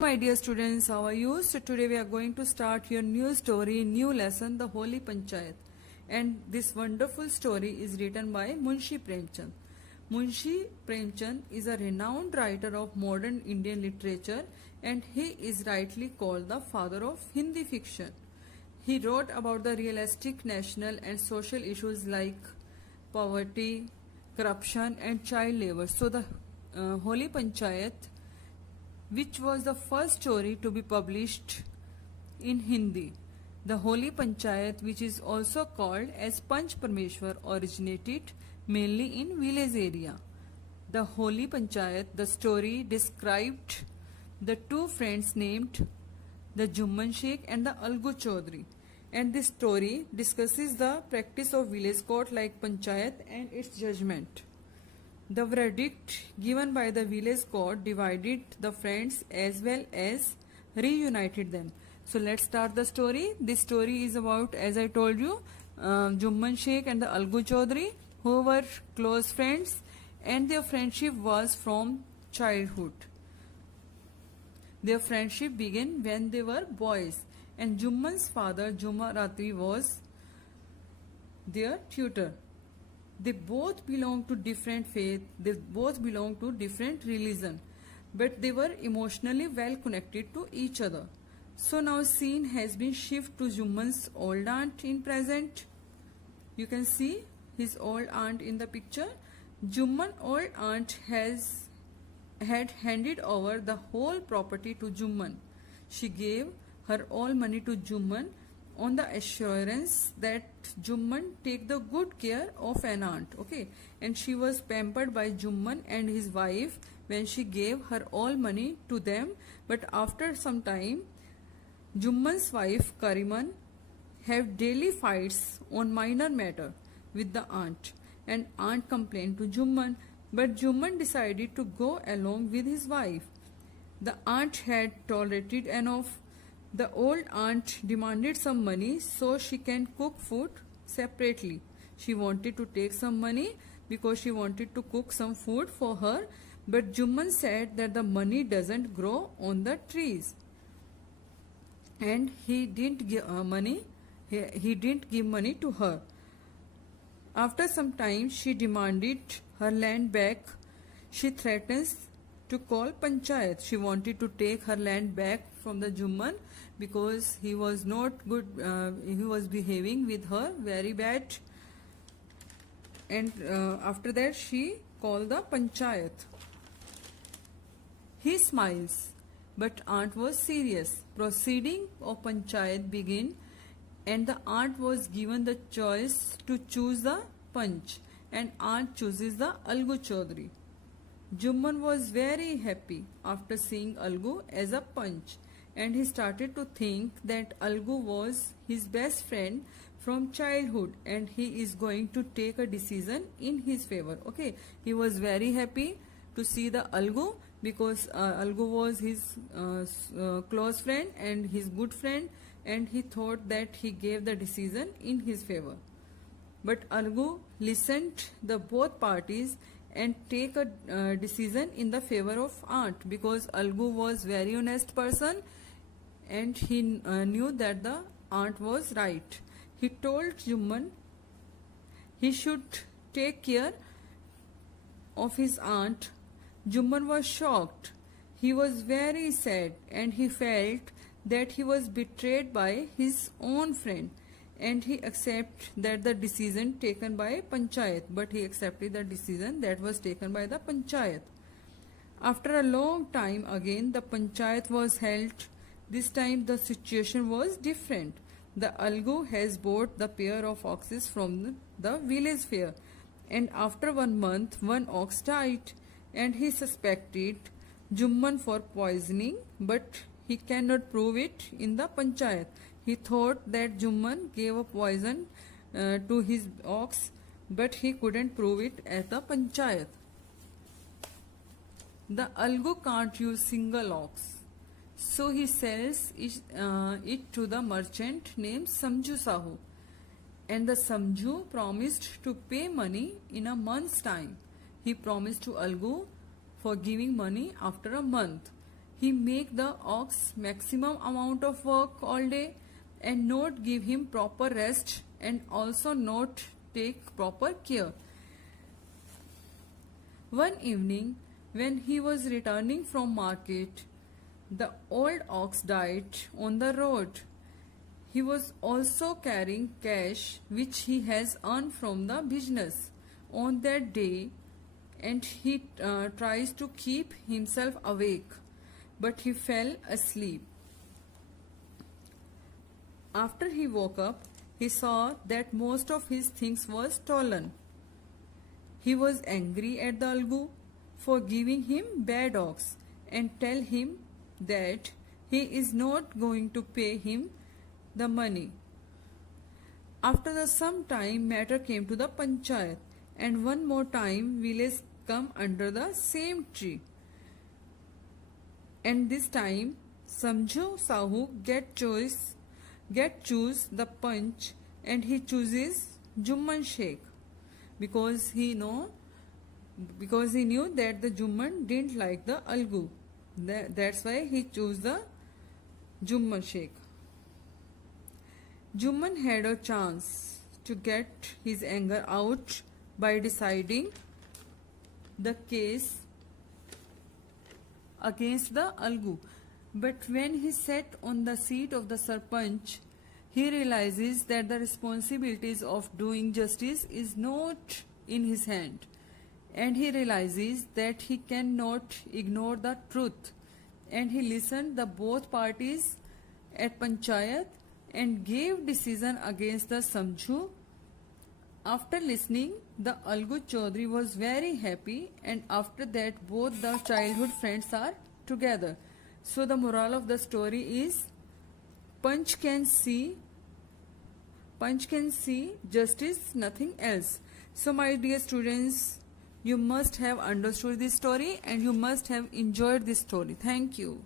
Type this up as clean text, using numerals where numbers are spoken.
My dear students, how are you? So today we are going to start your new story, new lesson, The Holy Panchayat. And this wonderful story is written by Munshi Premchand. Munshi Premchand is a renowned writer of modern Indian literature and he is rightly called the father of Hindi fiction. He wrote about the realistic national and social issues like poverty, corruption and child labor. So the Holy Panchayat, which was the first story to be published in Hindi. The Holy Panchayat, which is also called as Panch Parmeshwar, originated mainly in village area. The Holy Panchayat, the story described the two friends named the Jumman Sheikh and the Algu Chaudhary. And this story discusses the practice of village court like Panchayat and its judgment. The verdict given by the village court divided the friends as well as reunited them. So let's start the story. This story is about, as I told you, Jumman Sheikh and the Algu Chaudhary, who were close friends, and their friendship was from childhood. Their friendship began when they were boys, and Jumman's father, Jumma Ratri, was their tutor. They both belonged to different faith, they both belonged to different religion, but they were emotionally well connected to each other. So now scene has been shifted to Jumman's old aunt in present. You can see his old aunt in the picture. Jumman old aunt had handed over the whole property to Jumman. She gave her all money to Jumman on the assurance that Jumman take the good care of an aunt, okay? And she was pampered by Jumman and his wife when she gave her all money to them. But after some time, Jumman's wife Kariman have daily fights on minor matter with the aunt, and aunt complained to Jumman, but Jumman decided to go along with his wife. The aunt had tolerated enough. The old aunt demanded some money so she can cook food separately. She wanted to take some money because she wanted to cook some food for her, but Jumman said that the money doesn't grow on the trees. And he didn't give money. He didn't give money to her. After some time, she demanded her land back. She threatens to call Panchayat. She wanted to take her land back from the Jumman because he was not good, he was behaving with her very bad. And after that she called the Panchayat. He smiles, but aunt was serious. Proceeding of Panchayat began and the aunt was given the choice to choose the Panch, and aunt chooses the Algu Chaudhary. Jumman was very happy after seeing Algu as a Panch, and he started to think that Algu was his best friend from childhood and he is going to take a decision in his favor. Okay, he was very happy to see the Algu because Algu was his close friend and his good friend, and he thought that he gave the decision in his favor. But Algu listened the both parties and take a decision in the favor of aunt because Algu was very honest person and he knew that the aunt was right. He told Jumman he should take care of his aunt. Jumman was shocked. He was very sad and he felt that he was betrayed by his own friend, and he accepted that the decision taken by Panchayat, but he accepted the decision that was taken by the Panchayat. After a long time again the Panchayat was held. This time the situation was different. The Algu has bought the pair of oxes from the village fair, and after 1 month one ox died, and he suspected Jumman for poisoning, but he cannot prove it in the Panchayat. He thought that Jumman gave a poison to his ox, but he couldn't prove it at the Panchayat. The Algu can't use single ox, so he sells it to the merchant named Samju Sahu, and the Samju promised to pay money in a month's time. He promised to Algu for giving money after a month. he make the ox maximum amount of work all day and not give him proper rest and also not take proper care. One evening, when he was returning from market, the old ox died on the road. He was also carrying cash which he has earned from the business on that day, and he tries to keep himself awake, but he fell asleep. After he woke up, he saw that most of his things were stolen. He was angry at the Algu for giving him bad ox and tell him that he is not going to pay him the money. After some time, matter came to the panchayat, and one more time village come under the same tree. And this time, Samjho Sahu get choose the punch, and he chooses Jumman Sheikh because he knew that the Jumman didn't like the Algu. That's why he chose the Jumman Sheikh. Jumman had a chance to get his anger out by deciding the case against the Algu. But when he sat on the seat of the Sarpanch, he realizes that the responsibilities of doing justice is not in his hand, and he realizes that he cannot ignore the truth, and he listened the both parties at Panchayat and gave decision against the Samjhu. After listening, the Algu Chaudhary was very happy, and after that both the childhood friends are together. So the moral of the story is Punch can see justice, nothing else. So my dear students, you must have understood this story and you must have enjoyed this story. Thank you.